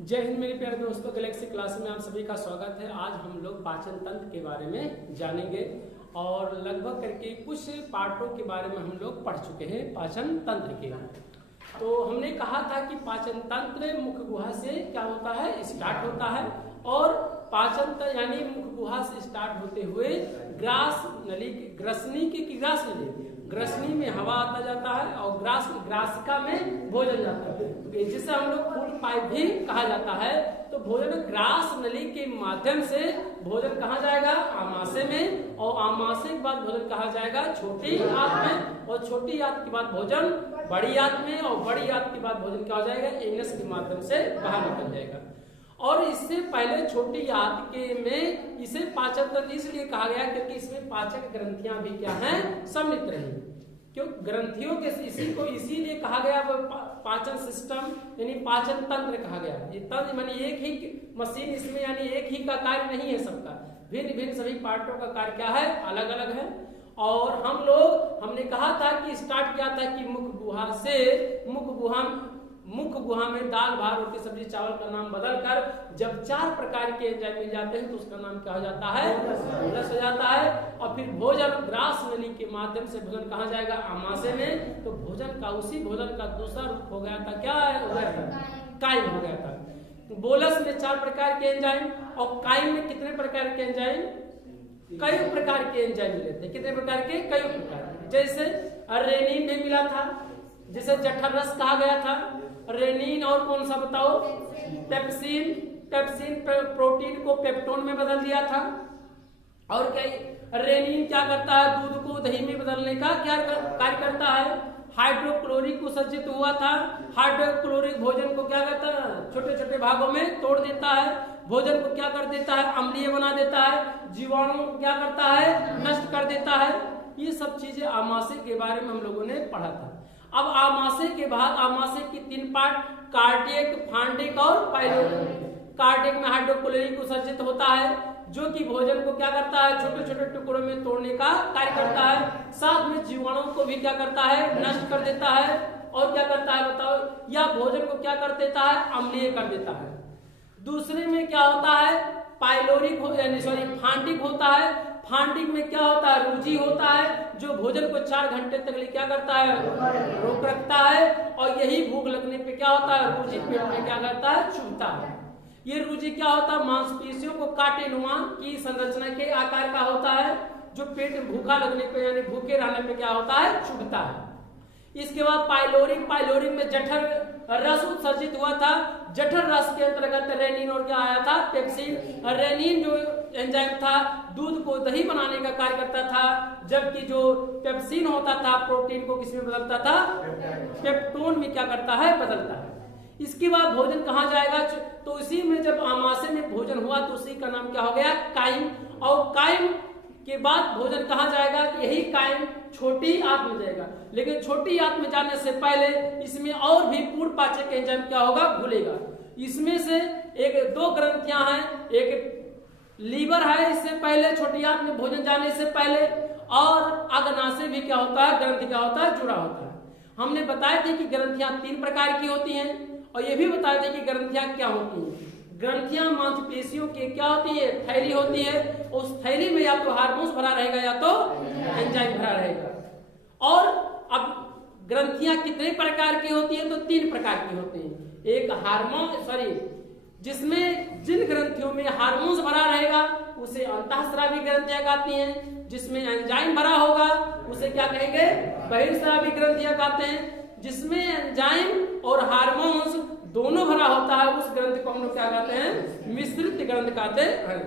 जय हिंद मेरे प्यारे दोस्तों, गैलेक्सी क्लास में आप सभी का स्वागत है। आज हम लोग पाचन तंत्र के बारे में जानेंगे और लगभग करके कुछ पार्टों के बारे में हम लोग पढ़ चुके हैं पाचन तंत्र के। तो हमने कहा था कि पाचन तंत्र मुख गुहा से क्या होता है, स्टार्ट होता है और पाचन तंत्र यानी मुख गुहा से स्टार्ट होते हुए ग्रास नली, ग्रसनी की ग्रास नली, ग्रसनी में हवा आता जाता है और ग्रासिका में भोजन जाता है, जिसे हम लोग फूड पाइप भी कहा जाता है। तो भोजन ग्रास नली के माध्यम से भोजन कहाँ जाएगा, आमाशय में, और आमाशय के बाद भोजन कहाँ जाएगा, छोटी आंत में, और छोटी आंत के बाद भोजन बड़ी आंत में, और बड़ी आंत के बाद भोजन क्या हो जाएगा, एनस के माध्यम से बाहर निकल जाएगा। और इससे पहले छोटी आंत के में इसे पाचन तंत्र इसलिए कहा गया क्योंकि इसमें पाचक ग्रंथियां भी क्या हैं, सम्मिलित रही। क्यों ग्रंथियों के इसी को इसीलिए कहा गया पाचन सिस्टम यानी पाचन तंत्र कहा गया। ये तंत्र मानी एक ही मशीन, इसमें यानी एक ही का कार्य नहीं है, सबका भिन्न भिन्न सभी पार्टों का कार्य क्या है, अलग अलग है। और हमने कहा था कि स्टार्ट किया था कि मुख गुहा में दाल भात रोटी सब्जी चावल का नाम बदलकर जब 4 प्रकार के एंजाइम मिल जाते हैं तो उसका नाम क्या हो जाता है, रस हो जाता है। और फिर भोजन ग्रास नली के माध्यम से भोजन कहाँ जाएगा, आमाशय में। तो भोजन का उसी भोजन का दूसरा रूप हो गया था, क्या हो गया था, काइम हो गया था। बोलस में 4 प्रकार के एंजाइम और काइम में कितने प्रकार के एंजाइम, कई प्रकार के एंजाइम मिले थे। कितने प्रकार के, कई प्रकार। जैसे रेनिन भी मिला था, जिसे जठर रस कहा गया था। रेनिन और कौन सा बताओ, पेप्सिन प्रोटीन को पेप्टोन में बदल दिया था। और क्या रेनिन क्या करता है, दूध को दही में बदलने का क्या कार्य करता है। हाइड्रोक्लोरिक को सज्जित हुआ था। हाइड्रोक्लोरिक भोजन को क्या करता है, छोटे छोटे भागों में तोड़ देता है। भोजन को क्या कर देता है, अम्लीय बना देता है। जीवाणुओं को क्या करता है, नष्ट कर देता है। ये सब चीजें आमाशय के बारे में हम लोगों ने पढ़ा था। अब आमाशय के बाद आमाशय की 3 पार्ट, कार्डियक, फांडिक और पाइलोरिक। कार्डियक में हाइड्रोक्लोरिक उत्सर्जित होता है जो कि भोजन को क्या करता है, छोटे छोटे टुकड़ों में तोड़ने का कार्य करता है। साथ में जीवाणुओं को भी क्या करता है, नष्ट कर देता है। और क्या करता है बताओ, या भोजन को क्या कर देता है, अम्लीय कर देता है। दूसरे में क्या होता है, पाइलोरिक फांडिक होता है। फांडिक में क्या होता है, रूजी होता है, जो भोजन को 4 घंटे तक क्या करता है, रोक रखता है। और यही भूख लगने पे क्या होता है, रूजी पेट में क्या करता है, चुभता है। ये रूजी क्या होता है, मांसपेशियों को काटे नुमा की संरचना के आकार का होता है, जो पेट भूखा लगने पे यानी भूखे रहने पे क्या होता है, चुभता है। इसके बाद पाइलोरिक में जठर रस उत्सर्जित हुआ था। जठर रस के अंतर्गत रेनिन और क्या आया था, पेप्सिन। रेनिन जो एंजाइम था दूध को दही बनाने का कार्य करता था, जबकि जो पेप्सिन होता था प्रोटीन को किसमें बदलता था, पेप्टोन में क्या करता है, बदलता है। इसके बाद भोजन कहाँ जाएगा, तो इसी में जब आमाशय में भोजन हुआ तो उसी का नाम क्या हो गया, काइम। और काइम के बाद भोजन कहाँ जाएगा, यही काइम छोटी आंत में जाएगा। लेकिन छोटी आंत में जाने से पहले इसमें और भी पूर्ण पाचक एंजाइम क्या होगा, घुलेगा। इसमें से 1-2 ग्रंथियां हैं, एक लीवर है इससे पहले, छोटी आंत में भोजन जाने से पहले। और अग्नाशय भी क्या होता है, ग्रंथि क्या होता है, जुड़ा होता है। हमने बताया था कि ग्रंथियां 3 प्रकार की होती हैं और ये भी बताया था कि ग्रंथियां क्या होती हैं। ग्रंथियां मांसपेशियों की क्या होती है, थैली होती है। उस थैली में या तो हार्मोन्स भरा रहेगा या तो एंजाइम भरा रहेगा। और अब ग्रंथियां कितने प्रकार की होती है, तो 3 प्रकार की होती हैं। एक जिसमें जिन ग्रंथियों में हार्मोन्स भरा रहेगा उसे अंतःस्रावी ग्रंथियां कहती हैं। जिसमें एंजाइम भरा होगा उसे क्या कहेंगे, बहिर्स्रावी ग्रंथियां कहते हैं। जिसमें एंजाइम और हार्मोन्स दोनों भरा होता है उस ग्रंथ को हम लोग क्या कहते हैं, मिश्रित ग्रंथ कहते हैं।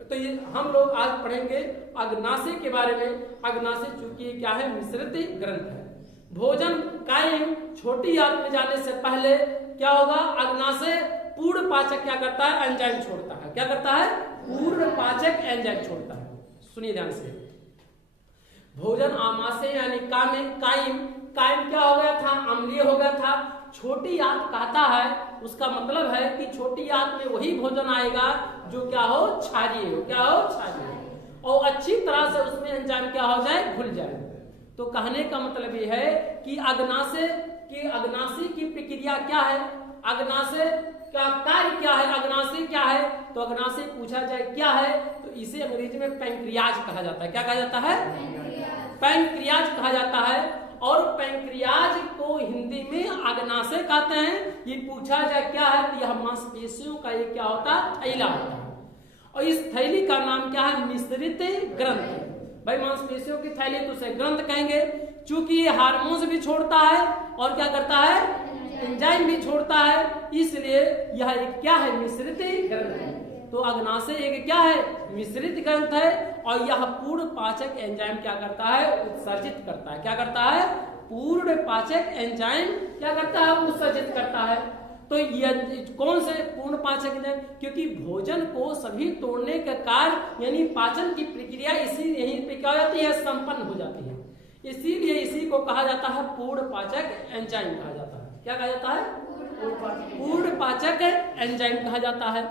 तो ये हम लोग आज पढ़ेंगे अग्नाशय के बारे में। अग्नाशय चूंकि क्या है, मिश्रित ग्रंथ है। भोजन काइम छोटी आंत में जाने से पहले क्या होगा, अग्नाशय पूर्ण पाचक क्या करता है, एंजाइम छोड़ता है। क्या करता है, पूर्ण पाचक एंजाइम छोड़ता है। सुनिए ध्यान से, भोजन आमाशय यानी काइम क्या हो गया था, अम्लीय हो गया था। छोटी आंत कहता है, उसका मतलब है कि छोटी आंत में वही भोजन आएगा जो क्या हो, क्षारीय हो। क्या हो, क्षारीय। और अच्छी तरह से उसमें एंजाइम क्या हो जाए, घुल जाए। तो कहने का मतलब ये है कि अग्नाशय की प्रक्रिया क्या है, अग्नाशय का कार्य क्या है, अग्नाशय क्या है, तो अग्नाशय पूछा जाए क्या है तो इसे अंग्रेजी में पैंक्रियाज कहा जाता है। क्या कहा जाता है? पैंक्रियाज कहा जाता है। और पैंक्रियाज को हिंदी में अग्नाशय कहते हैं। ये पूछा जाए क्या है तो यह मांसपेशियों का ये क्या होता है, थैला होता है। और इस थैली का नाम क्या है, मिश्रित ग्रंथ। भाई मांसपेशियों की थैली तो उसे ग्रंथ कहेंगे, चूंकि ये हार्मोन्स भी छोड़ता है और क्या करता है, एंजाइम भी छोड़ता है, इसलिए यह एक क्या है, मिश्रित ग्रंथ है। तो अग्नाशय एक क्या है, मिश्रित ग्रंथ है। और यह पूर्ण पाचक एंजाइम क्या करता है, उत्सर्जित करता है। क्या करता है, पूर्ण पाचक एंजाइम क्या करता है, उत्सर्जित करता है। तो यह कौन से पूर्ण पाचक एंजाइम, क्योंकि भोजन को सभी तोड़ने का कार्य यानी पाचन की प्रक्रिया इसी यहीं पे क्या हो जाती है, संपन्न हो जाती है। इसीलिए इसी को कहा जाता है पूर्ण पाचक एंजाइम कहा जाता है। क्या कहा जाता है, पूर्ण पाचक एंजाइम कहा जाता है।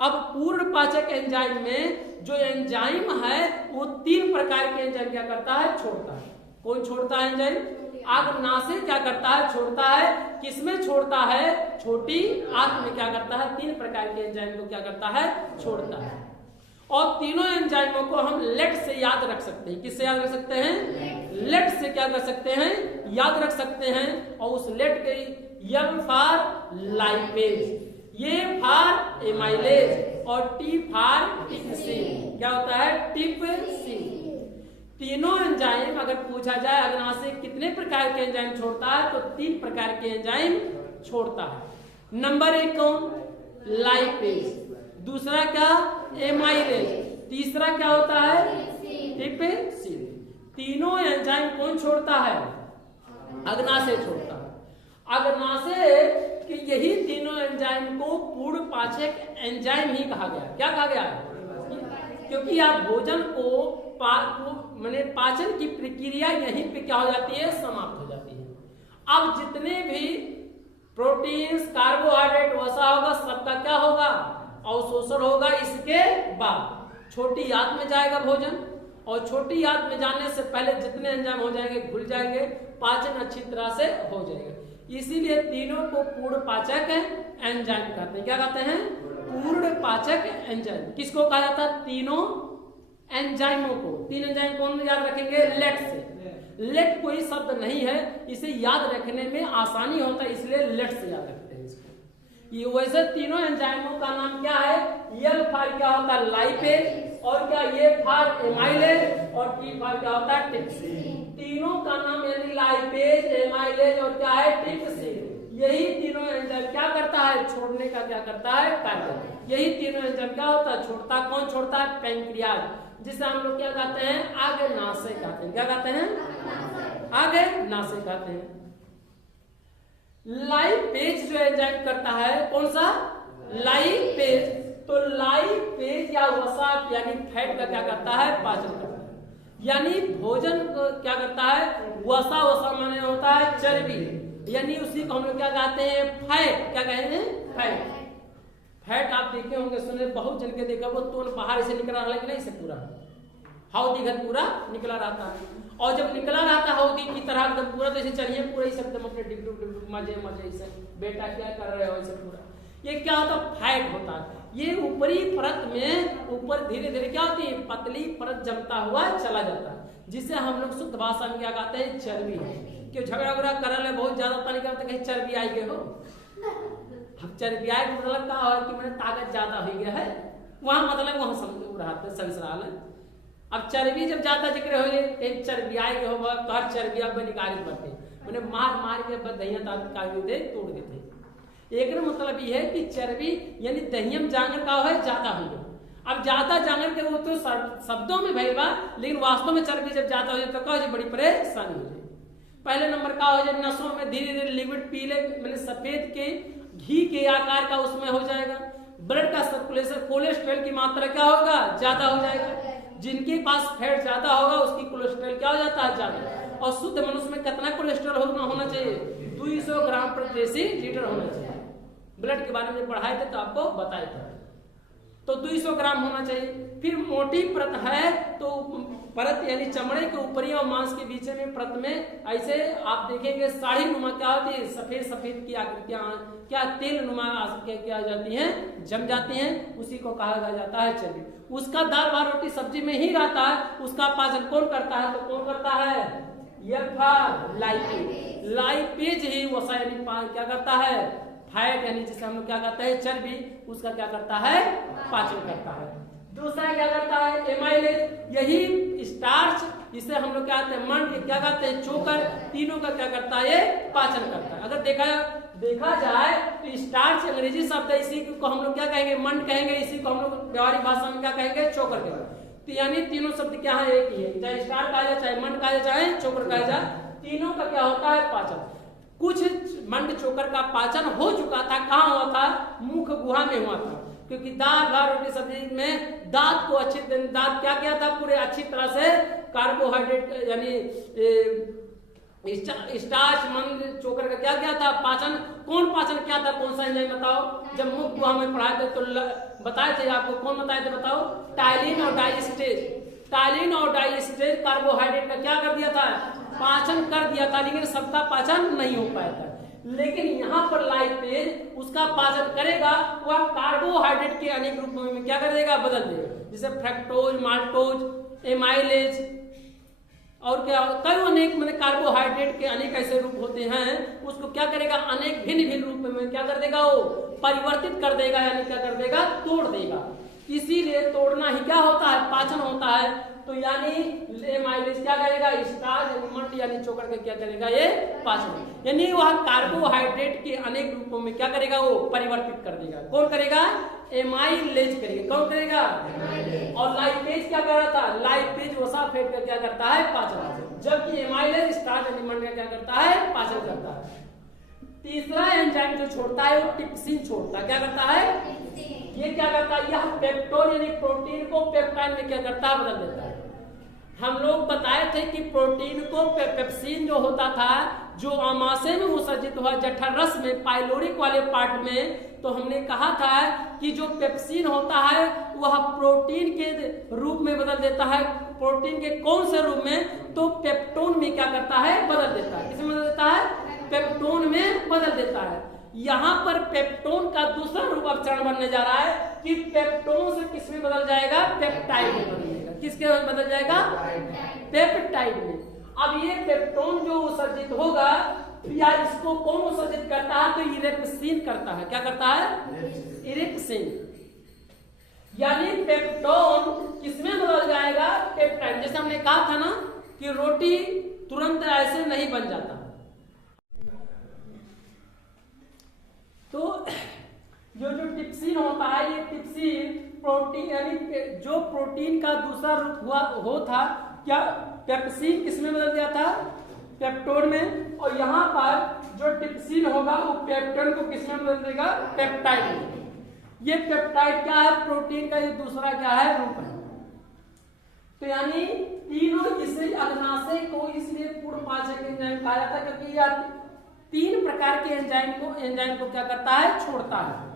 अब पूर्ण पाचक एंजाइम में जो एंजाइम है वो 3 प्रकार के एंजाइम क्या करता है, छोड़ता है। कौन छोड़ता है एंजाइम, अग्नाशय क्या करता है, छोड़ता है। किसमें छोड़ता है, छोटी आंत में क्या करता है, 3 प्रकार के एंजाइम को क्या करता है, छोड़ता है। और तीनों एंजाइमों को हम लेट से याद रख सकते हैं। किससे याद रख सकते हैं, लेट से क्या कर सकते हैं, याद रख सकते हैं। और उस लेट के एम फॉर लाइपेज, ये फॉर एमाइलेज और टी फॉर टिपसिन। क्या होता है, टिपसिन। तीनों एंजाइम अगर पूछा जाए अग्नाशय कितने प्रकार के एंजाइम छोड़ता है तो 3 प्रकार के एंजाइम छोड़ता है। नंबर 1 कौन, लाइपेज, दूसरा क्या, एमाइलेज, तीसरा क्या होता है, टिपसिन। तीनों एंजाइम कौन छोड़ता है, अग्नाशय छोड़ता है। अग्नाशय कि यही तीनों एंजाइम को पूर्ण पाचक एंजाइम ही कहा गया। क्या कहा गया, क्योंकि आप भोजन को माने पाचन की प्रक्रिया यहीं पे क्या हो जाती है, समाप्त हो जाती है। अब जितने भी प्रोटीन्स, कार्बोहाइड्रेट वसा होगा सबका क्या होगा, अवशोषण होगा। इसके बाद छोटी आंत में जाएगा भोजन, और छोटी आंत में जाने से पहले जितने एंजाइम हो जाएंगे घुल जाएंगे, पाचन अच्छी तरह से हो जाएगा। इसीलिए तीनों को पूर्ण पाचक एंजाइम कहते हैं। क्या कहते हैं, पूर्ण पाचक एंजाइम। किसको कहा जाता है, तीनों एंजाइमों को। 3 एंजाइम कौन याद रखेंगे, लेट से। लेट कोई शब्द नहीं है, इसे याद रखने में आसानी होता है, इसलिए लेट से याद रखते हैं इसको। ये वैसे तीनों एंजाइमों का नाम क्या है, एल फॉर क्या होता है, लाइपेज, और क्या ये फॉर एमाइलेज, और टी फॉर क्या होता है, टिपसिन। तीनों का नाम यानी लाइपेज, एमाइलेज और क्या है, टिपसिन। यही तीनों एंजाइम क्या करता है, छोड़ने का क्या करता है, कार्य। यही तीनों एंजाइम क्या होता है, छोड़ता। कौन छोड़ता है, पैंक्रियाज, जिसे हम लोग क्या कहते हैं, अग्नाशय कहते हैं। क्या कहते हैं, अग्नाशय कहते हैं। लाइपेज जो एंजाइम करता है, कौन सा, लाइपेज। तो लाइपेज या वसा यानी फैट का क्या करता है, पाचन करता है। यानी भोजन को क्या करता है, वसा, वसा माने होता है चर्बी, यानी उसी को हम लोग क्या कहते हैं, फैट। क्या कहते हैं, फैट। फैट आप देखे होंगे, सुने, बहुत जन के देखा, वो तो बाहर से निकला रहा, नहीं से पूरा हौदी घर पूरा निकला रहता है। और जब निकला रहता है हौदी की तरह एकदम पूरा, तो ऐसे चलिए पूरा ही सब अपने डिगडुग डिगडुग मजे मजे से, बेटा क्या कर रहे हो, ऐसे पूरा। ये क्या होता है, फैट होता है। ये ऊपरी परत में ऊपर धीरे धीरे क्या होती है, पतली परत जमता हुआ चला जाता है, जिसे हम लोग शुद्ध भाषा में क्या कहते हैं, चर्बी है। क्यों झगड़ा उगड़ा कर ले, बहुत ज्यादा पानी करते, कहीं चर्बी आई गए हो। अब चर्बी आए का मतलब क्या हो कि मैंने ताकत ज्यादा हो गया है, वहां मतलब वहां समझ रहा था संसराल। अब चर्बी जब ज्यादा जिक्र हो गए, कहीं चर्बी आई गए हो, तो चर्बी अब निकालित करते, मैंने मार मार के दहिया थे, तोड़ देते। एक मतलब ये है कि चर्बी यानी दहियम जांगर का है, ज्यादा हो गया। अब ज्यादा जांगर के वो तो शब्दों में भैया, लेकिन वास्तव में चर्बी जब ज्यादा हो जाए तो क्या बड़ी परेशानी हो जाए। पहले नंबर का हो जाए, नसों में धीरे धीरे लिक्विड पीले मैंने सफेद के घी के आकार का उसमें हो जाएगा। ब्लड का सर्कुलेशन, कोलेस्ट्रॉल की मात्रा क्या होगा, ज्यादा हो जाएगा। जिनके पास फैट ज्यादा होगा उसकी कोलेस्ट्रॉल क्या हो जाता है, ज्यादा। और शुद्ध मनुष्य में कितना कोलेस्ट्रॉल होना चाहिए, 200 ग्राम प्रति डेसीलीटर होना चाहिए। ब्लड के बारे में पढ़ाए थे तो आपको बताए थे, तो 200 ग्राम होना चाहिए। फिर मोटी परत है तो परत यानी चमड़े के ऊपरी और मांस के बीच में परत में ऐसे आप देखेंगे साड़ी नुमा क्या होती है, सफेद सफेद की आकृतियां क्या तेल नुमा क्या जाती हैं, जम जाती हैं, उसी को कहा जाता है चर्बी। उसका दाल भात रोटी सब्जी में ही रहता है, उसका पाचन कौन करता है, तो कौन करता है, लाइपेज। लाइपेज ही वसा यानी क्या करता है, फैट यानी जिसे हम लोग क्या कहते हैं चर्बी, उसका क्या करता है, पाचन करता है। दूसरा क्या करता है, एमाइलेज, यही स्टार्च, इसे हम लोग क्या कहते हैं मंड, क्या कहते हैं चोकर, तीनों का क्या करता है, पाचन करता है। अगर देखा जाए तो स्टार्च अंग्रेजी शब्द है, इसी को हम लोग क्या कहेंगे, मंड कहेंगे, इसी को हम लोग व्यवहारिक भाषा में क्या कहेंगे, चोकर कहेंगे। तो यानी तीनों शब्द क्या है, एक ही है, चाहे स्टार्च कहा जाए, चाहे मंड कहा जाए, चाहे चोकर कहा जाए, तीनों का क्या होता है, पाचन। कुछ मंड चोकर का पाचन हो चुका था, कहाँ हुआ था, मुख गुहा में हुआ था, क्योंकि दाल भात रोटी सब्जी में दांत को दांत क्या किया था, पूरे अच्छी तरह से कार्बोहाइड्रेट यानी स्टार्च मंड चोकर का क्या किया था, पाचन। कौन पाचन क्या था, कौन सा एंजाइम बताओ, जब मुख गुहा में पढ़ाए थे तो बताए थे आपको, कौन बताए थे बताओ, टाइलिन और डाइस्टेज। टाइलिन और डाइस्टेज कार्बोहाइड्रेट का क्या कर दिया था, पाचन कर दिया था, लेकिन सबका पाचन नहीं हो पाया था। लेकिन यहाँ पर लाइपेज उसका पाचन करेगा, वह कार्बोहाइड्रेट के अनेक रूपों में क्या कर देगा, बदल देगा, जैसे फ्रक्टोज, माल्टोज, एमाइलेज और क्या कई अनेक मैंने कार्बोहाइड्रेट के अनेक ऐसे रूप होते हैं, उसको क्या करेगा, अनेक भिन्न भिन्न रूप में क्या कर देगा, वो परिवर्तित कर देगा, यानी क्या कर देगा, तोड़ देगा। इसीलिए तोड़ना ही क्या होता है, पाचन होता है। तो यानी एमाइलेज क्या करेगा, स्टार्च मंड यानी चोकर का क्या करेगा, ये पाचन, यानी वह कार्बोहाइड्रेट के अनेक रूपों में क्या करेगा, वो परिवर्तित कर देगा। कौन करेगा, एमाइलेज करेगा, कौन करेगा, और लाइपेज क्या कर रहा था, लाइपेज वसा फैट का क्या करता है, पाचन, जबकि एमाइलेज स्टार्च यानी मंड का क्या करता है, पाचन करता है। तीसरा एंजाइम जो छोड़ता है वो टिप्सिन छोड़ता है, क्या करता है, ये क्या करता है, यह पेप्टोन यानी प्रोटीन को पेप्टाइड में क्या करता है, बदल देता है। हम लोग बताए थे कि प्रोटीन को पेप्सिन जो होता था, जो आमाशय में विसर्जित हुआ जठर रस में पाइलोरिक वाले पार्ट में, तो हमने कहा था कि जो पेप्सिन होता है वह प्रोटीन के रूप में बदल देता है। प्रोटीन के कौन से रूप में, तो पेप्टोन में क्या करता है, बदल देता है। किसमें बदल देता है, पेप्टोन में बदल देता है। यहाँ पर पेप्टोन का दूसरा रूप अब चरण बनने जा रहा है कि पेप्टोन से किसमें बदल जाएगा, पेप्टाइड में बदल जाएगा। किसके बदल जाएगा, पेप्टाइड में। अब ये पेप्टोन जो उत्सर्जित होगा, या इसको कौन उत्सर्जित करता है, तो इरेप्सिन करता है। क्या करता है, इरेप्सिन, यानी पेप्टोन किसमें बदल जाएगा, पेप्टाइड। जैसे हमने कहा था ना कि रोटी तुरंत ऐसे नहीं बन जाता, तो जो टिप्सिन होता है, ये टिप्सिन प्रोटीन यानी जो प्रोटीन का दूसरा रूप हो था, क्या पेप्सिन किसमें बदल दिया था, पेप्टोन में। और यहाँ पर जो टिप्सिन होगा वो पेप्टोन को किसमें बदल देगा, पेप्टाइड में। ये पेप्टाइड क्या है, प्रोटीन का ये दूसरा क्या है, रूप है। तो यानी तीनों इसे अग्नाशय को इसलिए पूर्ण पाचक एंजाइम कहा जाता है, क्योंकि यह तीन प्रकार के एंजाइम को क्या करता है, छोड़ता है।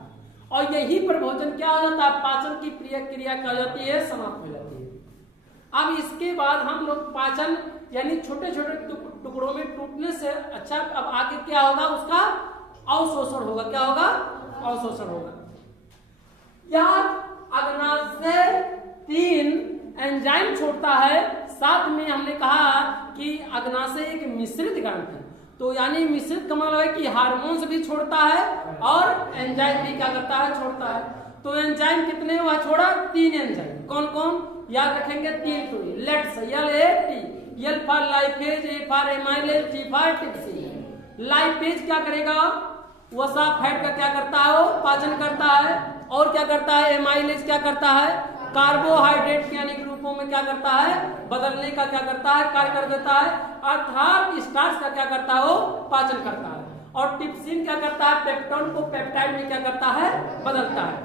और यही पर भोजन क्या हो जाता है, पाचन की क्रिया क्या हो जाती है, समाप्त हो जाती है। अब इसके बाद हम लोग पाचन यानी छोटे छोटे टुकड़ों में टूटने से अच्छा, अब आगे क्या होगा, उसका अवशोषण होगा। क्या होगा, अवशोषण होगा। यह अग्नाशय तीन एंजाइम छोड़ता है। साथ में हमने कहा कि अग्नाशय एक मिश्रित ग्रंथि है, तो यानी मिश्रित का मतलब है कि हार्मोन्स भी छोड़ता है और एंजाइम भी क्या करता है, छोड़ता है। तो एंजाइम कितने हुआ छोड़ा, तीन एंजाइम। कौन कौन, याद रखेंगे, तीन। तो let's L for lipase, A for amylase, T for trypsin. Lipase क्या करेगा, वसा फैट का क्या करता है, वो पाचन करता है। और क्या करता है, एमाइलेज क्या करता है, कार्बोहाइड्रेट के अनेक रूपों में क्या करता है, बदलने का क्या करता है, कार्य कर देता है। अर्थात स्टार्च का क्या करता है, वो पाचन करता है। और टिप्सिन क्या करता है, पेप्टोन को पेप्टाइड में क्या करता है, बदलता है।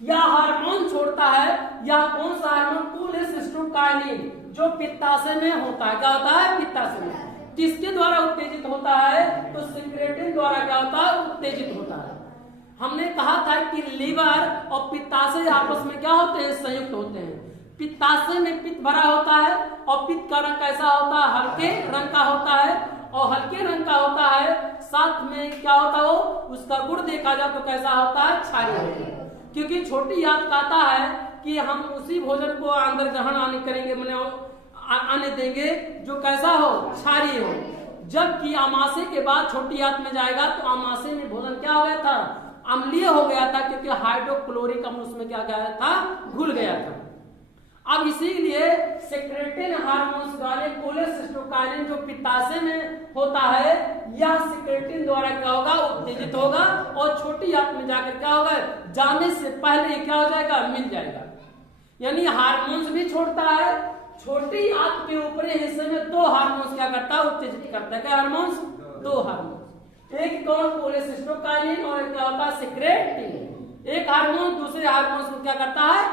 या हार्मोन छोड़ता है, या कौन सा हार्मोन, कोलेसिस्टोकाइनिन, जो पित्ताशय में होता है। क्या होता है, पित्ताशय में। किसके द्वारा उत्तेजित होता है, तो सिक्रेटिन द्वारा क्या होता है, उत्तेजित होता है। हमने कहा था कि लीवर और पित्ताशय आपस में क्या होते हैं, संयुक्त होते हैं। पित्ताशय में पित्त भरा होता है और पित्त का रंग कैसा होता है, हल्के रंग का होता है, और हल्के रंग का होता है। साथ में क्या होता है, वो उसका गुण देखा जाए तो कैसा होता है, क्षारीय होता है। क्योंकि छोटी याद कहता है कि हम उसी भोजन को अंदर ग्रहण आने करेंगे, आने देंगे जो कैसा हो, क्षारीय हो। जबकि अमाशय के बाद छोटी याद में जाएगा तो अमाशय में भोजन क्या हो गया था, अम्लीय हो गया था, क्योंकि हाइड्रोक्लोरिक अम्ल उसमें क्या गया था, घुल गया था। अब इसीलिए सेक्रेटिन हार्मोन्स द्वारा कोलेसिस्टोकाइनिन जो पित्ताशय में होता है, यह सेक्रेटिन द्वारा क्या होगा, उत्तेजित होगा और छोटी आंत में जाकर क्या होगा, जाने से पहले क्या हो जाएगा, मिल जाएगा। यानी हार्मोन्स भी छोड़ता है। छोटी आंत के ऊपरी हिस्से में दो हार्मोन्स क्या करता है, उत्तेजित करता है। क्या हार्मोन्स, दो हार्मोन्स, एक कौन, कोलेसिस्टोकाइनिन, और क्या होता है, सेक्रेटिन। एक हार्मोन दूसरे हार्मोन्स को क्या करता है,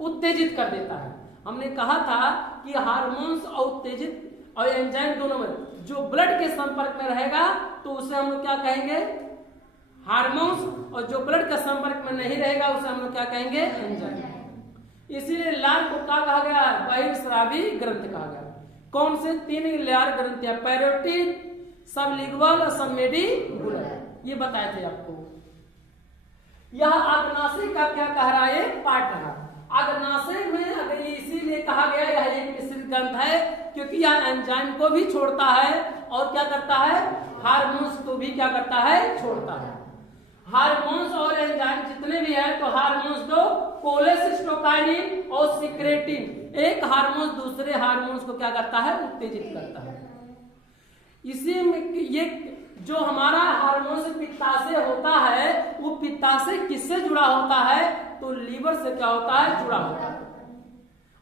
उत्तेजित कर देता है। हमने कहा था कि हार्मोन्स और उत्तेजित और एंजाइम दोनों में जो ब्लड के संपर्क में रहेगा तो उसे हम लोग क्या कहेंगे, हार्मोन्स, और जो ब्लड के संपर्क में नहीं रहेगा उसे हम लोग क्या कहेंगे, एंजाइम। इसीलिए लाल को क्या कहा गया, बहिर्स्रावी ग्रंथि कहा गया। कौन से, तीन लाल ग्रंथियां, पैरोटिड, सबलिंगुअल और सबमेंडिबुलर, ये बताए थे आपको। यह अग्नाशय का क्या कह रहा है, पार्ट रहा। अग्नाशय में अगर इसीलिए कहा गया यह एक मिश्रित ग्रंथ है क्योंकि यह एंजाइम को भी छोड़ता है और क्या करता है, हार्मोन्स को भी क्या करता है, छोड़ता है। हार्मोन्स और एंजाइम जितने भी है, तो हार्मोन्स दो, कोलेसिस्टोकाइनिन और सेक्रेटिन, एक हार्मोन्स दूसरे हार्मोन्स को क्या करता है, उत्तेजित करता है। इसी में ये जो हमारा हार्मोन पित्ताशय होता है, वो पित्ताशय किससे जुड़ा होता है, तो लीवर से क्या होता है, जुड़ा होता है।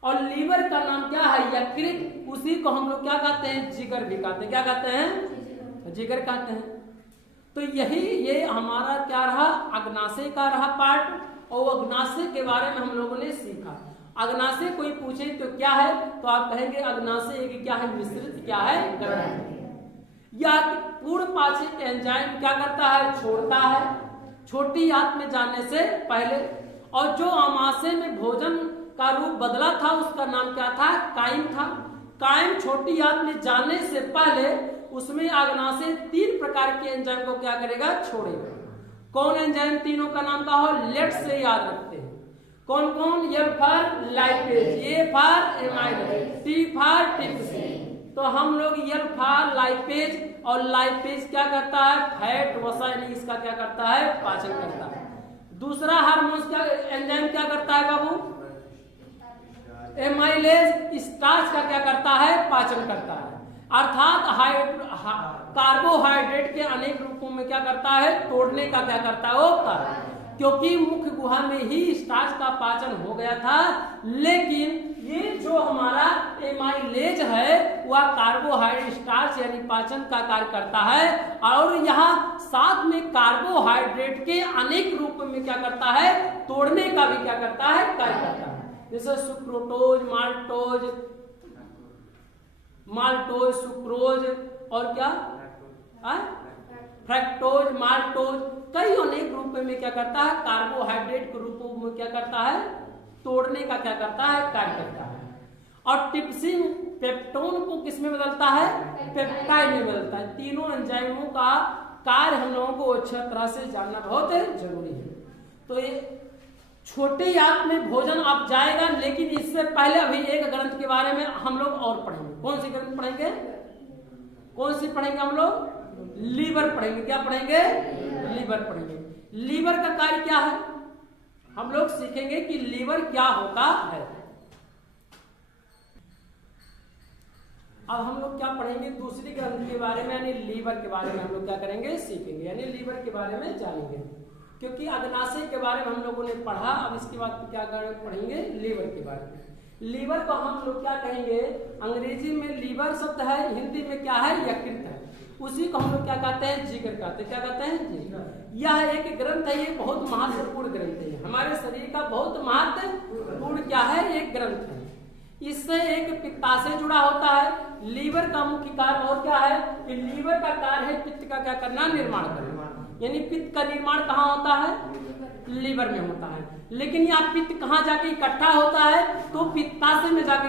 और लीवर का नाम क्या है, यकृत, उसी को हम लोग क्या कहते हैं, जिगर भी कहते हैं। क्या कहते हैं, जिगर कहते हैं। तो यही ये हमारा क्या रहा, अग्नाशय का रहा पार्ट। और अग्नाशय के बारे में हम लोगों ने सीखा। अग्नाशय कोई पूछे तो क्या है, तो आप कहेंगे अग्नाशय एक क्या है, मिश्रित क्या है, ग्रंथ। या पूर्ण पाचक एंजाइम क्या करता है, छोड़ता है छोटी आंत में जाने से पहले। और जो अमाशय में भोजन का रूप बदला था उसका नाम क्या था, काइम था। काइम छोटी आंत में जाने से पहले उसमें अग्नाशय तीन प्रकार के एंजाइम को क्या करेगा, छोड़ेगा। कौन एंजाइम, तीनों का नाम का हो, लेट से याद रखते हैं। कौन कौन, L for lipase, A for amylase, T for trypsin. तो हम लोग एल फॉर लाइपेज, और लाइपेज क्या करता है, फैट वसा, यानी इसका क्या करता है, पाचन करता है। दूसरा हार्मोन क्या, एंजाइम क्या करता है बाबू, एमाइलेज, स्टार्च का क्या करता है, पाचन करता है। अर्थात कार्बोहाइड्रेट के अनेक रूपों में क्या करता है, तोड़ने का क्या करता है, वो कार्य। क्योंकि मुख्य गुहा में ही स्टार्च का पाचन हो गया था, लेकिन ये जो हमारा एमाइलेज है वह कार्बोहाइड्रेट स्टार्च यानी पाचन का कार्य करता है। और यहाँ साथ में कार्बोहाइड्रेट के अनेक रूप में क्या करता है, तोड़ने का भी क्या करता है, कार्य करता है। जैसे सुक्रोटोज, माल्टोज, सुक्रोज और क्या, फ्रैक्टोज, माल्टोज, कई अनेक रूप में क्या करता है, कार्बोहाइड्रेट के रूपों में क्या करता है, तोड़ने का क्या करता है, कार्य करता है। और टिप्सिन पेप्टोन को किस में बदलता है, पेप्टाइड में बदलता है। तीनों एंजाइमों का कार्य हम लोगों को अच्छी तरह से जानना बहुत जरूरी है। तो ये छोटे आंत में भोजन अब जाएगा, लेकिन इससे पहले अभी एक ग्रंथ के बारे में हम लोग और पढ़ेंगे। कौन सी ग्रंथ पढ़ेंगे, कौन सी पढ़ेंगे हम लोग, लीवर पढ़ेंगे। क्या पढ़ेंगे, लीवर पढ़ेंगे। लीवर का कार्य क्या है, हम लोग सीखेंगे कि लीवर क्या होता है। अब हम लोग क्या पढ़ेंगे, दूसरी ग्रंथ के बारे में, यानी लीवर के बारे में हम लोग क्या करेंगे, सीखेंगे, यानी लीवर के बारे में जानेंगे। क्योंकि अग्नाशय के बारे में हम लोगों ने पढ़ा, अब इसके बाद क्या पढ़ेंगे, लीवर के बारे में। लीवर को हम लोग क्या कहेंगे, अंग्रेजी में लीवर शब्द है, हिंदी में क्या है, यकृत है। उसी को हम लोग क्या कहते हैं, जिगर कहते हैं। क्या कहते हैं, जिगर। यह एक ग्रंथ है, ये बहुत महत्वपूर्ण ग्रंथ है, हमारे शरीर का बहुत महत्वपूर्ण क्या है, एक ग्रंथ है। इससे एक पित्ताशय जुड़ा होता है। लीवर का मुख्य कार्य और क्या है कि लीवर का कार्य है पित्त का क्या करना, निर्माण करना। यानी पित्त का निर्माण कहाँ होता है? लीवर में होता है। लेकिन यह पित्त कहाँ जाके इकट्ठा होता है? तो पित्ताशय में जाके